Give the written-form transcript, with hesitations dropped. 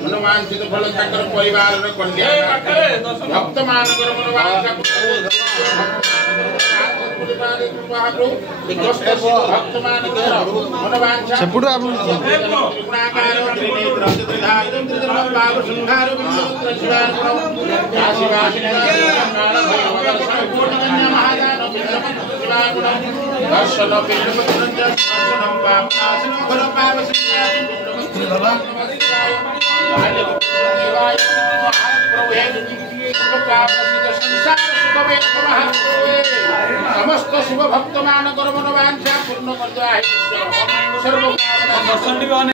मनोवांछित फल ताकर परिवार रे कल्याण भक्त मानकर मनोवांछा भक्त मानकर मनोवांछा सेपुडु आप गुणाकार त्रिनेत्र त्रिधाम पाप संहार विमुक्त शिवार आशीर्वाद पूर्णगण्य महादान शिवाय दर्शन पिंडपत्रंज दर्शनम पापनाशन घर पाप संहार भगवान समस्त शुभ भक्त मान कर मनोवांछा पूर्ण कर